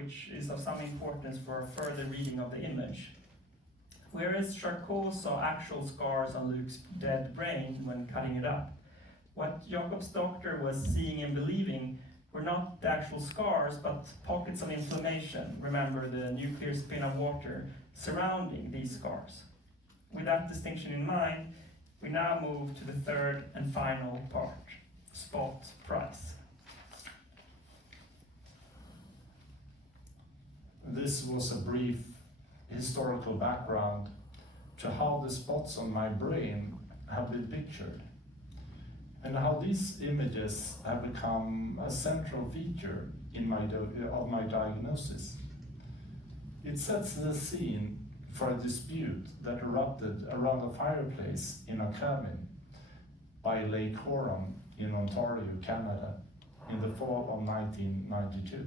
which is of some importance for a further reading of the image. Whereas Charcot saw actual scars on Luc's dead brain when cutting it up, what Jacob's doctor was seeing and believing were not the actual scars, but pockets of inflammation, remember the nuclear spin of water, surrounding these scars. With that distinction in mind, we now move to the third and final part, spot price. This was a brief historical background to how the spots on my brain have been pictured, and how these images have become a central feature in of my diagnosis. It sets the scene for a dispute that erupted around a fireplace in a cabin by Lake Huron in Ontario, Canada, in the fall of 1992.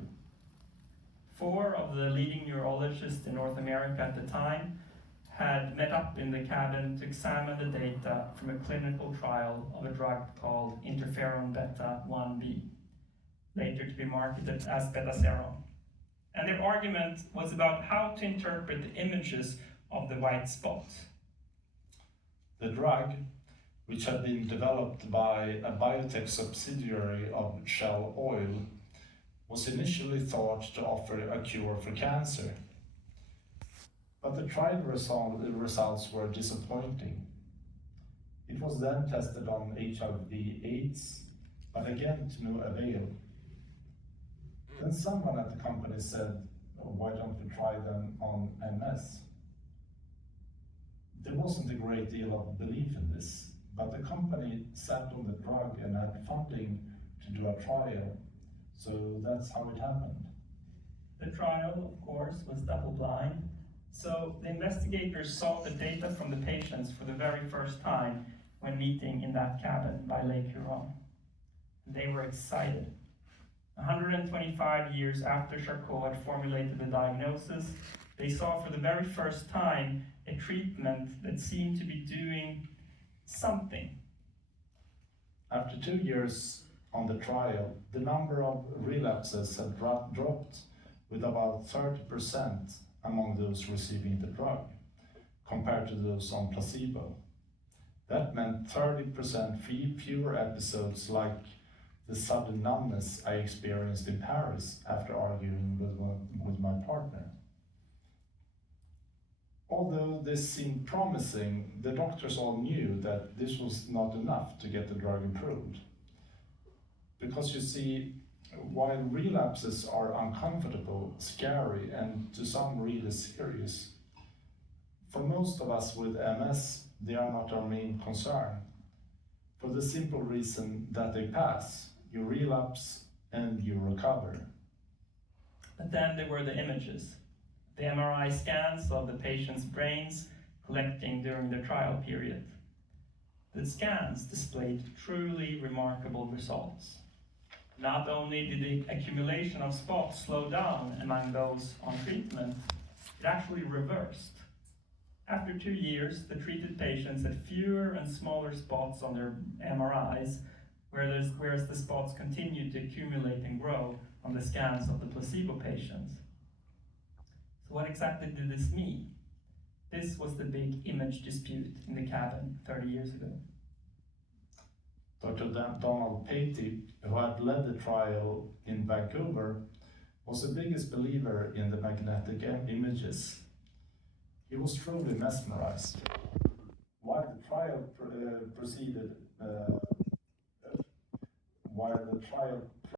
4 of the leading neurologists in North America at the time had met up in the cabin to examine the data from a clinical trial of a drug called interferon beta 1b, later to be marketed as betaseron. And their argument was about how to interpret the images of the white spots. The drug, which had been developed by a biotech subsidiary of Shell Oil, was initially thought to offer a cure for cancer. But the trial results were disappointing. It was then tested on HIV/AIDS, but again to no avail. Then someone at the company said, why don't we try them on MS? There wasn't a great deal of belief in this, but the company sat on the drug and had funding to do a trial, so that's how it happened. The trial, of course, was double-blind, so the investigators saw the data from the patients for the very first time when meeting in that cabin by Lake Huron. They were excited. 125 years after Charcot had formulated the diagnosis, they saw for the very first time a treatment that seemed to be doing something. After 2 years on the trial, the number of relapses had dropped with about 30% among those receiving the drug, compared to those on placebo. That meant 30% fewer episodes like the sudden numbness I experienced in Paris after arguing with my partner. Although this seemed promising, the doctors all knew that this was not enough to get the drug approved. Because you see, while relapses are uncomfortable, scary, and to some really serious, for most of us with MS, they are not our main concern. For the simple reason that they pass, you relapse and you recover. But then there were the images, the MRI scans of the patient's brains collecting during the trial period. The scans displayed truly remarkable results. Not only did the accumulation of spots slow down among those on treatment, it actually reversed. After 2 years, the treated patients had fewer and smaller spots on their MRIs, whereas the spots continued to accumulate and grow on the scans of the placebo patients. So what exactly did this mean? This was the big image dispute in the cabin 30 years ago. Dr. Donald Patey, who had led the trial in Vancouver, was the biggest believer in the magnetic images. He was truly mesmerized. While the trial